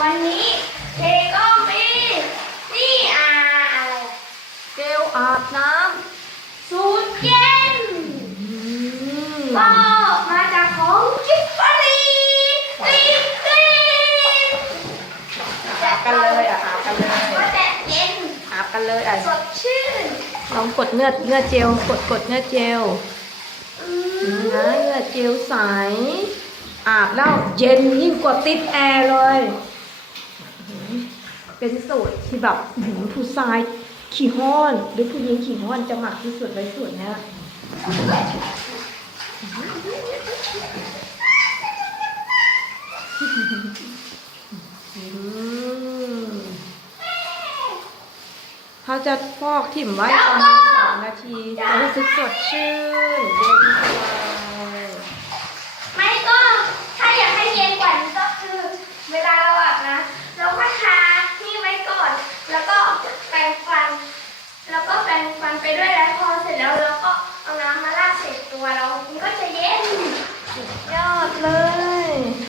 วันนี้เทก็มีนี่อะไรเจลอาบน้สูตรเย็นำก็มาจากของกิฟฟารีรีรี อาบกันเลยอาบกันเลย ก็จะเย็น อาบกันเลยสดชื่น ลองกดเนื้อเจลกดเนื้อเจลนะเนื้อเจลใสอาบแล้วเย็นยิ่งกว่าติดแอร์เลยเป็นสูตรที่แบบผู้ชายขี้ห้อนหรือผู้หญิงขี้ห้อนจะหมักที่สุดเลยสูตรเนี้ยเขาจะฟอกถิ่มไว้ประมาณ3 นาทีจะรู้สึกสดชื่นเย็นสบาย ไม่ก็ถ้าอยากให้เย็นกว่านี้ก็คือเวลาเราอาบนะเราก็ทานี่ไว้ก่อน แล้วก็แปรงฟัน แล้วก็แปรงฟันไปด้วยแล้วพอเสร็จแล้วเราก็เอาน้ำมาราดเสร็จตัวเรา